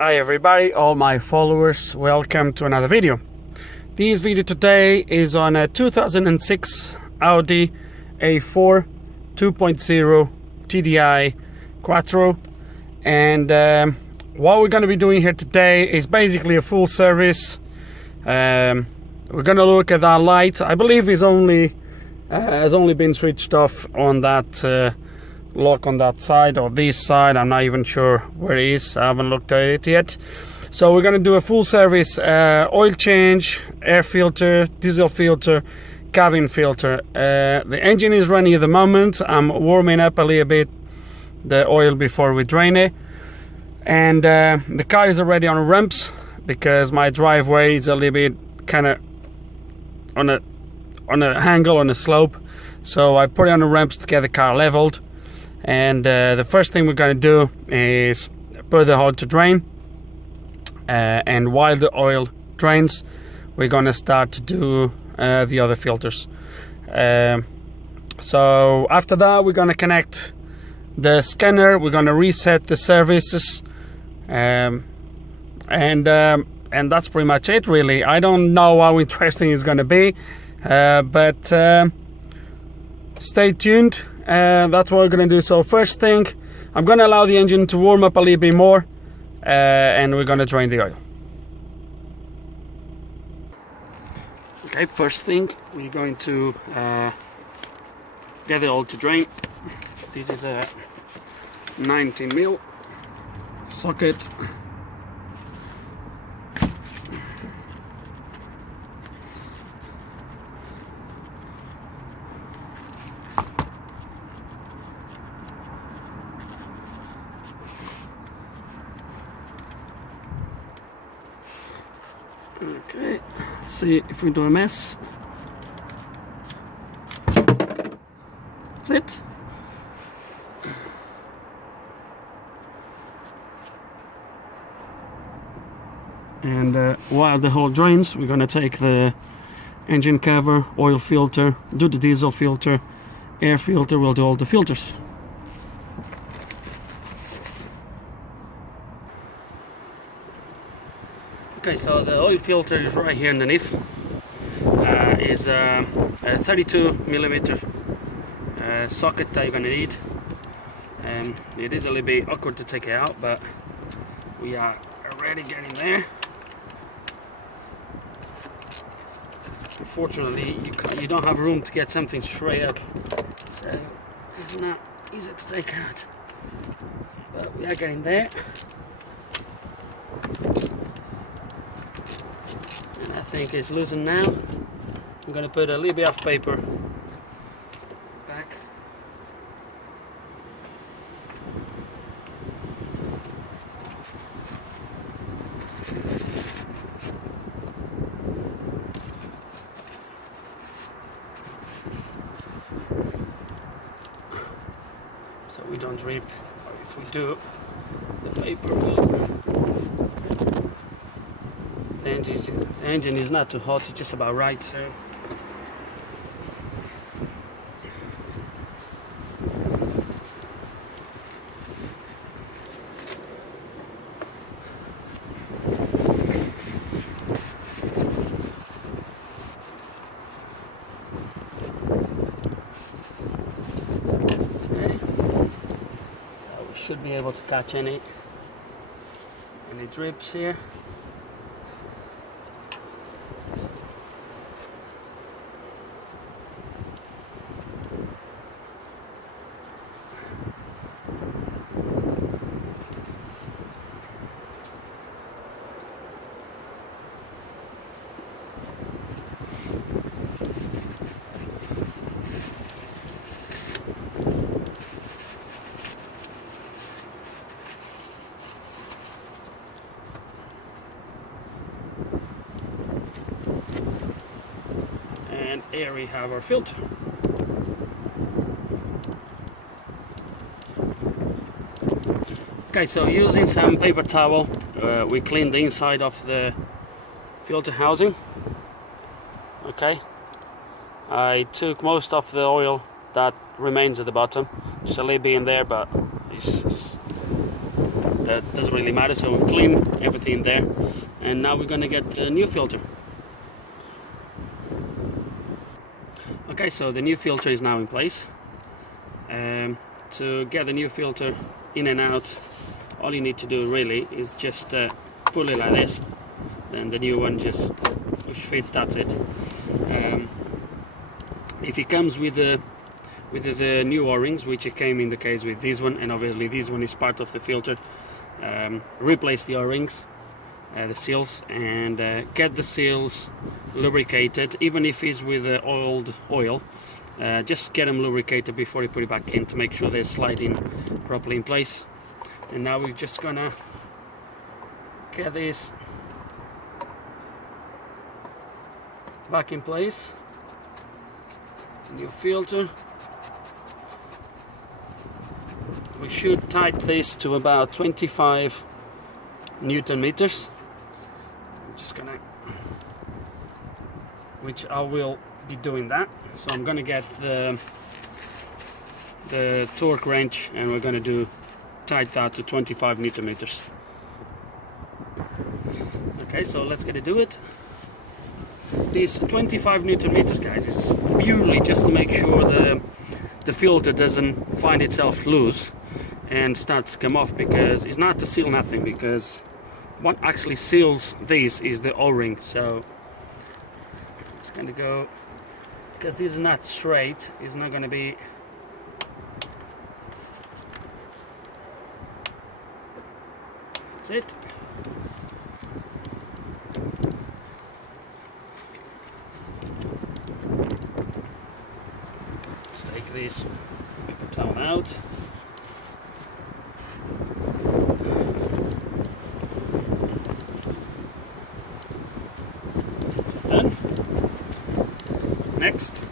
Hi everybody, all my followers, welcome to another video. This video today is on a 2006 Audi A4 2.0 TDI Quattro, and what we're going to be doing here today is basically a full service. We're going to look at that light. I believe it's only has only been switched off on that lock on that side or this side. I'm not even sure where it is. I haven't looked at it yet. So we're going to do a full service oil change, air filter, diesel filter, cabin filter. The engine is running at the moment. I'm warming up a little bit the oil before we drain it, and the car is already on ramps because my driveway is a little bit kind of on a angle, on a slope, so I put it on the ramps to get the car leveled. And the first thing we're going to do is put the hose to drain, and while the oil drains we're going to start to do the other filters. So after that we're going to connect the scanner, we're going to reset the services, and that's pretty much it really. I don't know how interesting it's going to be, but stay tuned. That's what we're going to do. So first thing, I'm going to allow the engine to warm up a little bit more, and we're going to drain the oil. Okay, first thing, we're going to get the oil to drain. This is a 19mm socket. Okay, let's see if we do a mess. That's it. And while the hole drains, we're going to take the engine cover, oil filter, do the diesel filter, air filter, we'll do all the filters. Okay, so the oil filter is right here underneath. Is a 32mm socket that you're going to need. It is a little bit awkward to take it out, but we are already getting there. Unfortunately, you don't have room to get something straight up, so it's not easy to take out, but we are getting there. I think it's loosened now. I'm going to put a little bit of paper back. So we don't drip, or if we do, the paper will. The engine is not too hot, it's just about right, so okay. We should be able to catch any drips here. And here we have our filter. Okay, so using some paper towel, we clean the inside of the filter housing. Okay, I took most of the oil that remains at the bottom, just a little bit in there, but it's that doesn't really matter. So we've cleaned everything there, and now we're going to get the new filter. Okay, so the new filter is now in place. To get the new filter in and out, all you need to do really is just pull it like this, and the new one just push fit. That's it. If it comes with the new O-rings, which it came in the case with this one, and obviously this one is part of the filter, replace the O-rings, the seals, and get the seals lubricated. Even if it's with old oil, just get them lubricated before you put it back in to make sure they're sliding properly in place. And now we're just gonna get this back in place. New filter. We should tighten this to about 25 Newton meters. I'm just gonna, which I will be doing that. So I'm gonna get the torque wrench, and we're gonna tighten that to 25 Newton meters. Okay, so let's get to do it. This 25 Newton meters, guys, is purely just to make sure the filter doesn't find itself loose and starts to come off, because it's not to seal nothing, because what actually seals this is the O-ring. So it's going to go, because this is not straight, it's not going to be that's it. Let's take this paper towel out. Done. Next.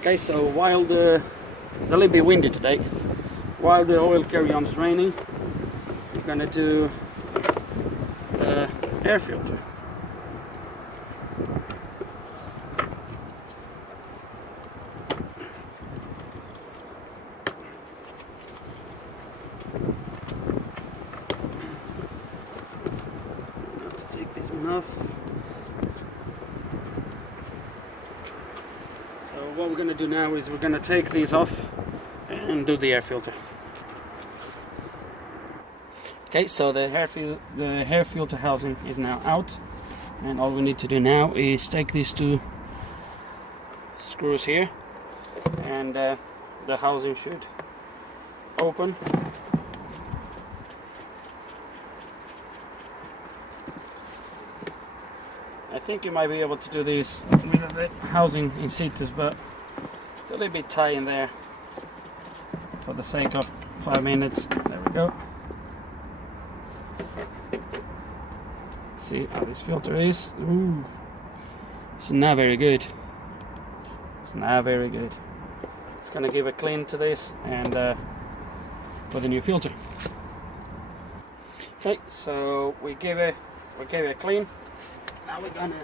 Okay, so while it's a little bit windy today, while the oil carry-on is draining, we're gonna do the air filter. Enough. So what we're going to do now is we're going to take these off and do the air filter. Okay, so the air filter housing is now out, and all we need to do now is take these two screws here, and the housing should open. I think you might be able to do this with the housing in situ, but it's a little bit tight in there. For the sake of 5 minutes, there we go. See how this filter is. Ooh, it's not very good. It's not very good. It's gonna give a clean to this and put a new filter. Okay, so we gave it a clean. Now we're gonna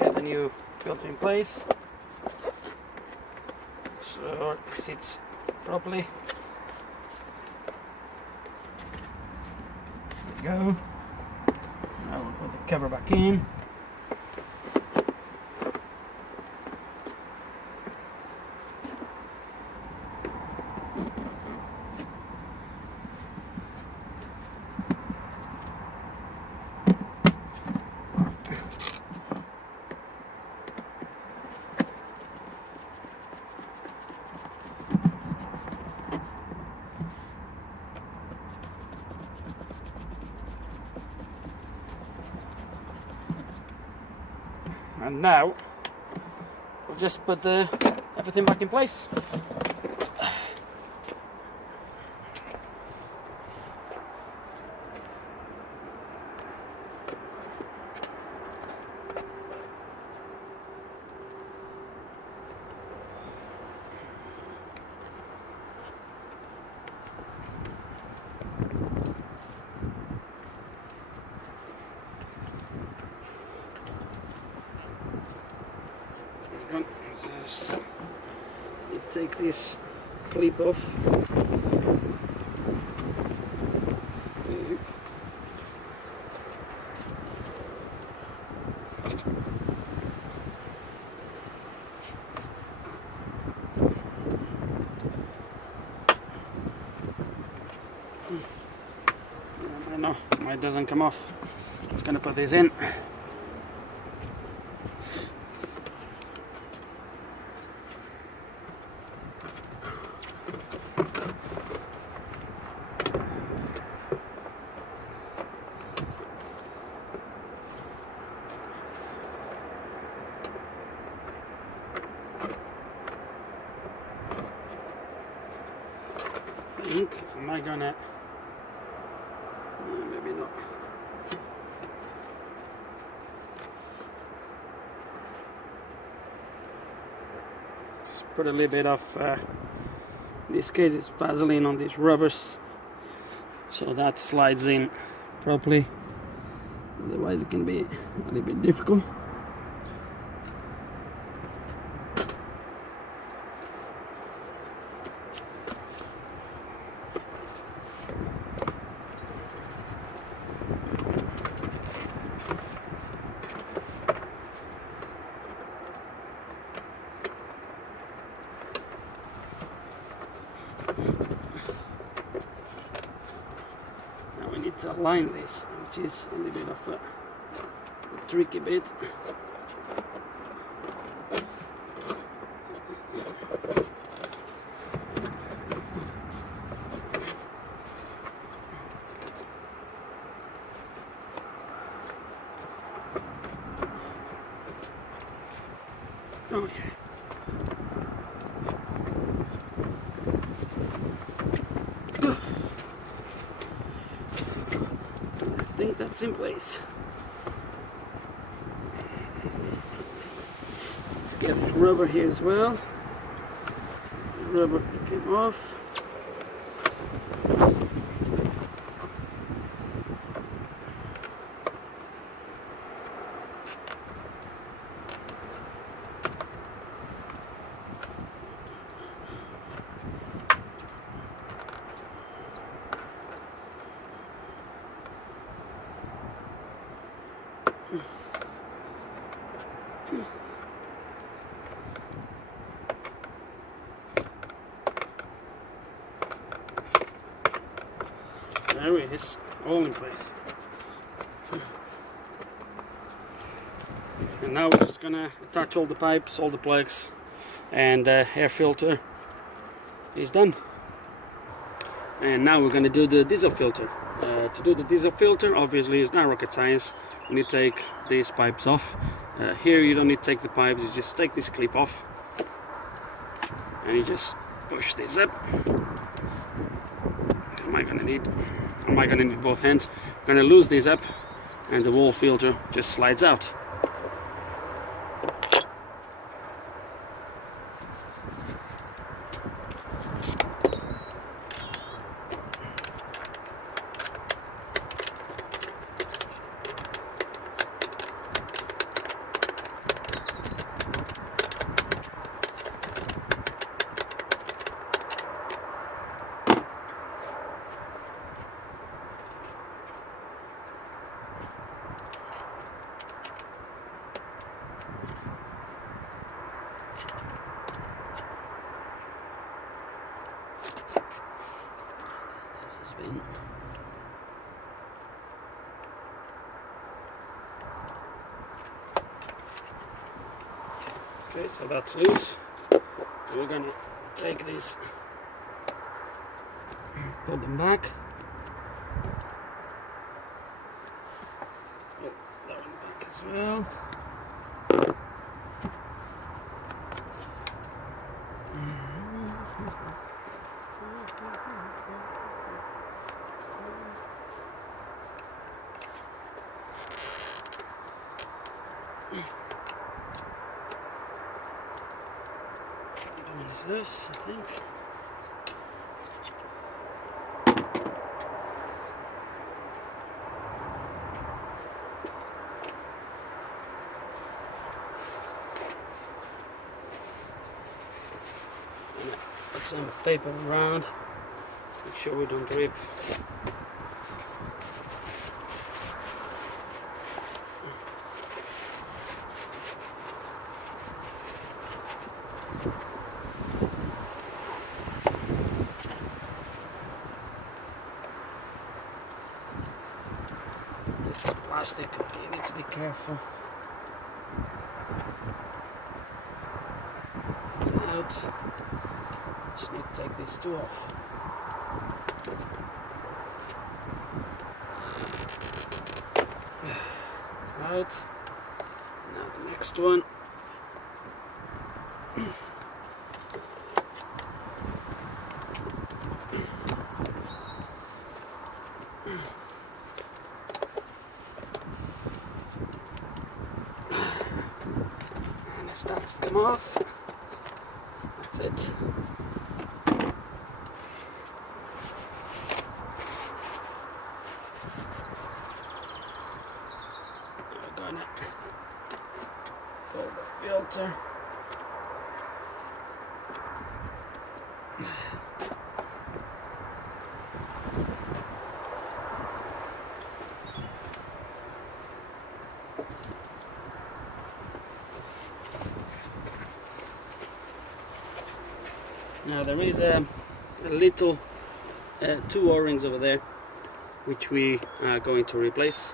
get the new filter in place, so it sits properly. There we go. Now we'll put the cover back in. And now we'll just put everything back in place. Take this clip off. I know, mine doesn't come off. Just gonna put this in. Am I gonna? Maybe not. Just put a little bit of, in this case it's Vaseline on these rubbers, so that slides in properly. Otherwise it can be a little bit difficult. To align this, which is a little bit of a tricky bit. Oh yeah. I think that's in place. Let's get this rubber here as well. The rubber came off. There it is, all in place. And now we're just gonna attach all the pipes, all the plugs, and air filter is done. And now we're gonna do the diesel filter. To do the diesel filter, obviously it's not rocket science. We need to take these pipes off. Here you don't need to take the pipes, you just take this clip off and you just push this up. Am I gonna need both hands? I'm gonna lose this up and the wall filter just slides out. Okay, so that's loose. We're gonna take these, pull them back. Pull that one back as well. Is this, I think. Put some paper around, make sure we don't rip. plastic, you need to be careful. It's out. Just need to take these two off. It's out. Now the next one. And it starts to come off. That's it. We're gonna pull the filter. Now there is a little two O-rings over there which we are going to replace.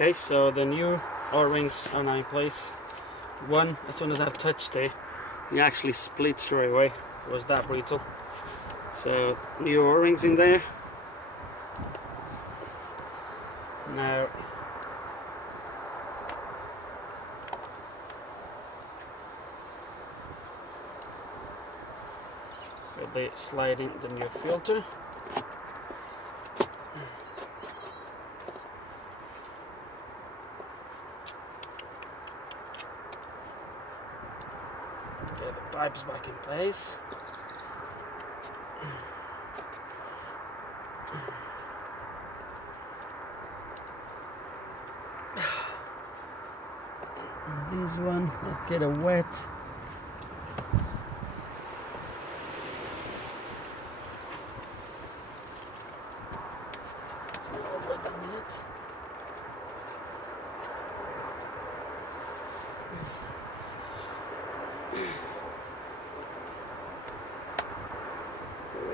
Okay, so the new O-rings are now in place. One, as soon as I've touched it, it actually split straight away. It was that brittle. So new O-rings in there. Now we'll be sliding the new filter. Get the pipes back in place. And this one, let's get it wet.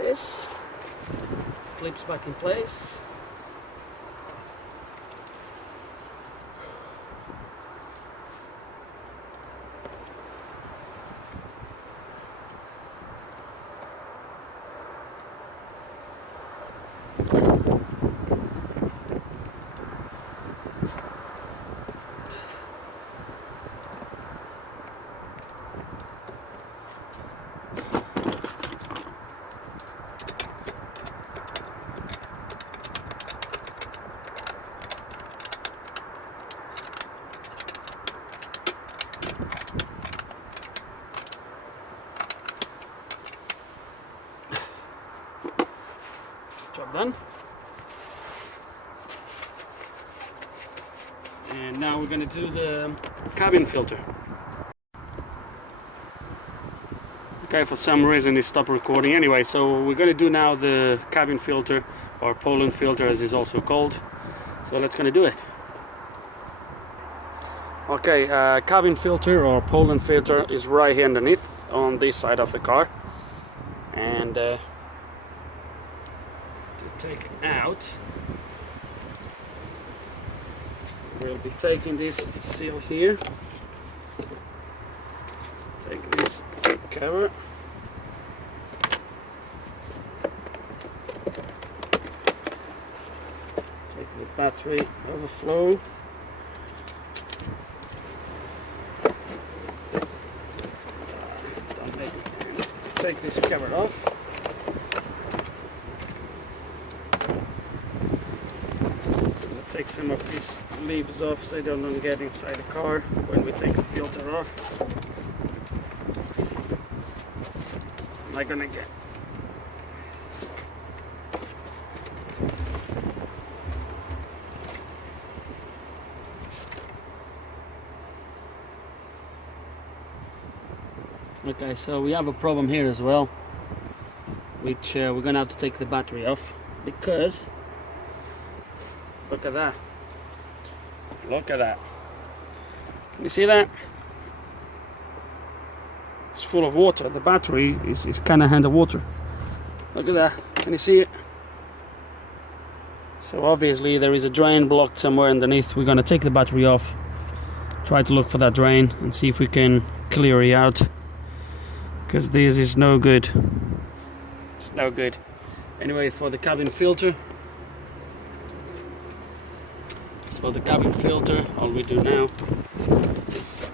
This clips back in place. Job done. And now we're going to do the cabin filter. Okay, for some reason it stopped recording anyway, so we're going to do now the cabin filter, or pollen filter as it's also called. So let's going to do it. Okay, cabin filter or pollen filter is right here underneath on this side of the car. And to take it out, we'll be taking this seal here, take this cover, take the battery overflow, take this cover off. Take some of these leaves off so they don't get inside the car when we take the filter off. I'm not gonna get Okay, so we have a problem here as well, which we're gonna have to take the battery off, because look at that. Look at that. Can you see that? It's full of water. The battery is kind of underwater. Look at that. Can you see it? So obviously there is a drain blocked somewhere underneath. We're gonna take the battery off, try to look for that drain and see if we can clear it out, because this is no good. It's no good. Anyway, for the cabin filter, all we do now is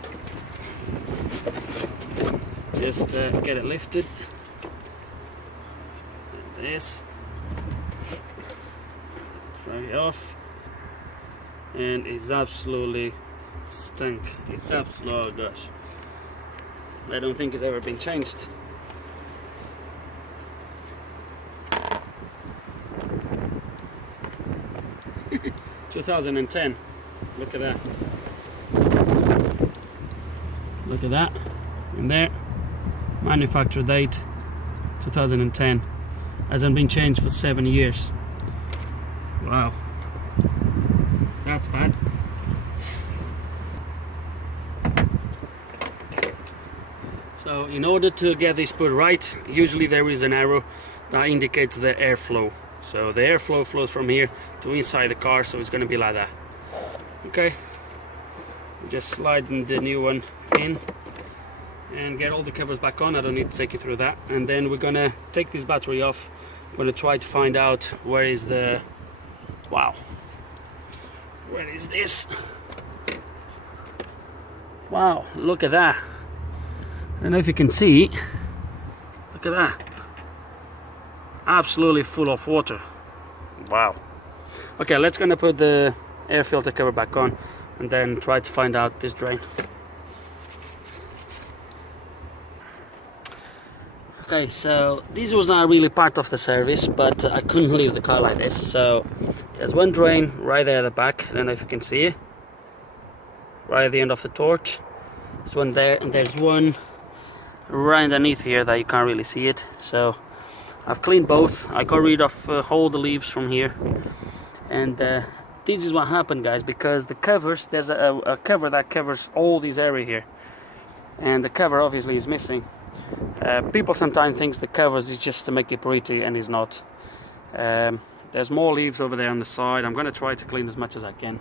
just get it lifted. And this, try it off, and it's absolutely stunk. It's absolute, oh gosh, I don't think it's ever been changed. (2010). Look at that. Look at that. In there, manufacture date 2010. Hasn't been changed for 7 years. Wow, that's bad. So in order to get this put right, usually there is an arrow that indicates the airflow. So the airflow flows from here to inside the car, so it's going to be like that. Okay, just sliding the new one in and get all the covers back on. I don't need to take you through that. And then we're going to take this battery off. I'm going to try to find out where is the... Wow, where is this? Wow, look at that. I don't know if you can see. Look at that. Absolutely full of water. Wow. Okay, let's gonna put the air filter cover back on and then try to find out this drain. Okay, so this was not really part of the service, but I couldn't leave the car like this. So there's one drain right there at the back. I don't know if you can see it. Right at the end of the torch. There's one there, and there's one right underneath here that you can't really see it. So I've cleaned both. I got rid of all the leaves from here, and this is what happened, guys, because the covers, there's a cover that covers all this area here, and the cover obviously is missing. People sometimes think the covers is just to make it pretty, and it's not. There's more leaves over there on the side. I'm going to try to clean as much as I can,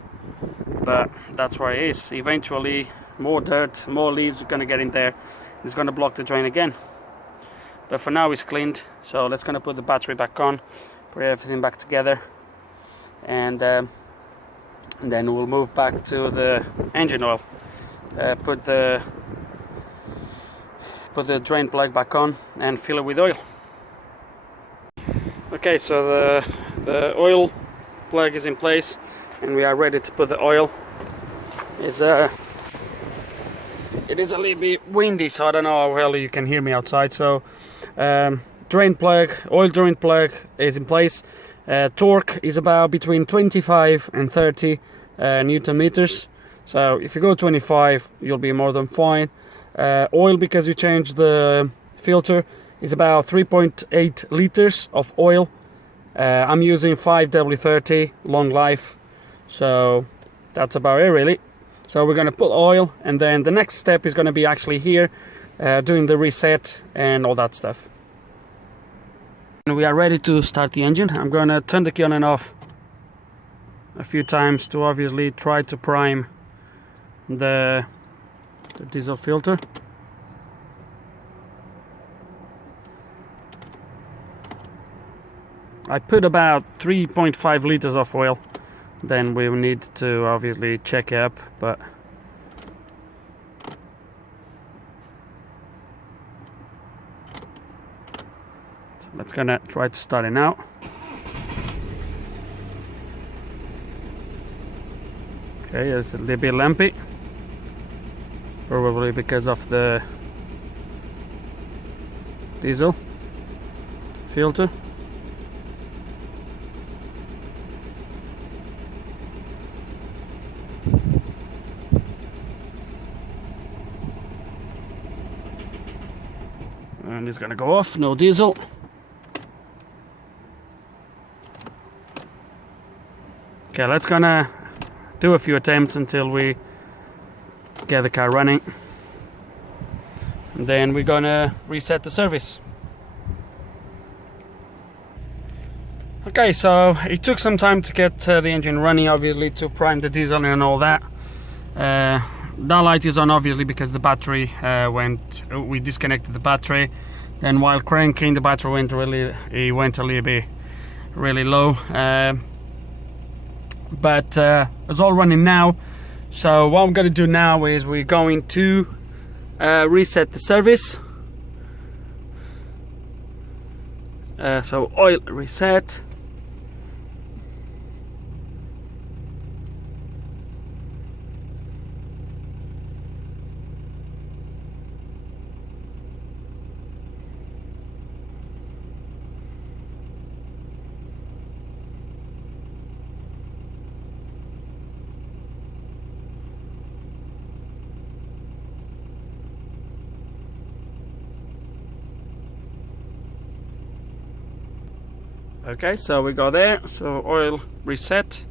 but that's where it is. Eventually more dirt, more leaves are going to get in there. It's going to block the drain again. But for now it's cleaned, so let's gonna put the battery back on, put everything back together, and then we'll move back to the engine oil. Put the drain plug back on and fill it with oil. Okay, so the oil plug is in place, and we are ready to put the oil. It is a little bit windy, so I don't know how well you can hear me outside. So drain plug, oil drain plug is in place. Torque is about between 25 and 30 Newton meters. So if you go 25, you'll be more than fine. Oil, because you changed the filter, is about 3.8 liters of oil. I'm using 5W30 long life, so that's about it really. So we're going to put oil, and then the next step is going to be actually here, doing the reset and all that stuff. And we are ready to start the engine. I'm going to turn the key on and off a few times to obviously try to prime the diesel filter. I put about 3.5 liters of oil. Then we will need to obviously check it up, but let's gonna try to start it now. Okay, it's a little bit lumpy, probably because of the diesel filter. is gonna go off, no diesel. Okay, let's gonna do a few attempts until we get the car running. And then we're gonna reset the service. Okay, so it took some time to get the engine running, obviously, to prime the diesel and all that. That light is on obviously because the battery we disconnected the battery. Then while cranking, the battery went a little bit really low. But it's all running now. So what I'm going to do now is we're going to reset the service. So oil reset. Okay, so we go there, so oil reset.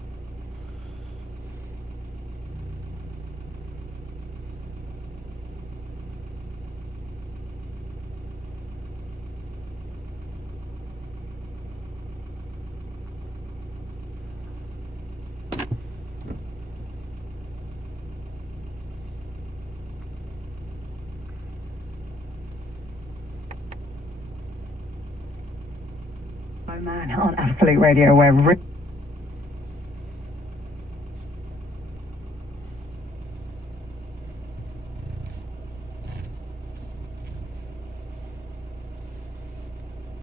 Man on Absolute Radio, where